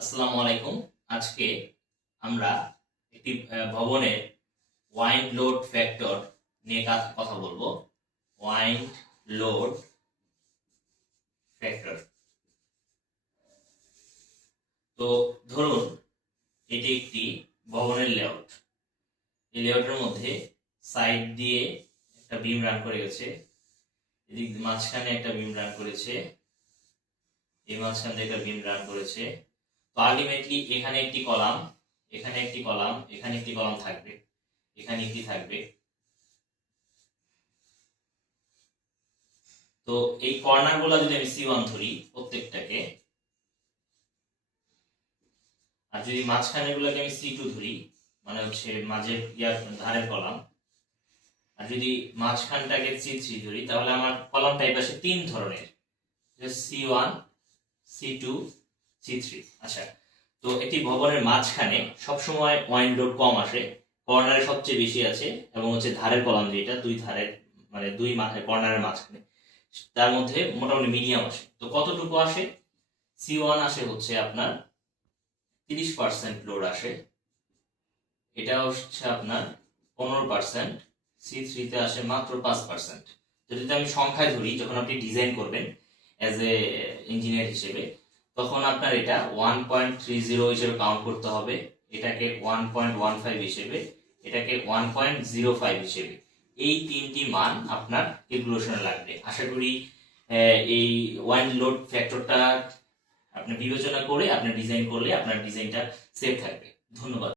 আসসালামু আলাইকুম। আজকে আমরা একটি ভবনের ওয়াইন্ড লোড ফ্যাক্টর নিয়ে কথা বলবো। Wind load factor. তো ধরুন এটি একটি ভবনের লেআউট। এই লেআউটের মধ্যে সাইড দিয়ে একটা বিম রান করে গেছে, এদিক মাঝখানে একটা বিম রান করেছে, এই মাঝখান থেকে একটা বিম রান করেছে। তো আলটিমেটলি এখানে একটি কলাম, এখানে একটি কলাম, এখানে একটি কলাম থাকবে, এখানে একটি থাকবে। তো এই কর্নার গুলো যদি আমি C1 ধরি প্রত্যেকটাকে, আর যদি মাঝখানে গুলোকে আমি C2 ধরি, মানে হচ্ছে মাঝের ধারের কলাম, আর যদি মাঝখানটাকে C3 ধরি, তাহলে আমার কলাম টাইপ আসে তিন ধরনের, C1, C2, C3। আচ্ছা, তো একটি ভবনের মাঝখানে সবসময় ওয়াইন্ড লোড কম আসে, কর্নারে সবচেয়ে বেশি আছে, এবং হচ্ছে ধারের কলাম যেটা দুই ধারের, মানে দুই কর্নারের মাঝখানে, তার মধ্যে মোটামুটি মিডিয়াম আসে। তো কতটুকু আসে? C1 আসে হচ্ছে আপনার 30% লোড আসে, এটা হচ্ছে আপনার 15%, C3 তে আসে মাত্র 5%। যদি আমি সংখ্যায় ধরি, যখন আপনি ডিজাইন করবেন অ্যাজ এ ইঞ্জিনিয়ার হিসেবে, তখন আপনার এটা 1.30 হিসেবে কাউন্ট করতে হবে, এটাকে 1.15 হিসেবে, এটাকে 1.05 হিসেবে। এই তিনটি মান আপনার ক্যালকুলেশনে লাগবে। আশা করি এই ওয়াইন্ড লোড ফ্যাক্টরটা আপনি বিবেচনা করে আপনি ডিজাইন করলে আপনার ডিজাইনটা সেফ থাকবে। ধন্যবাদ।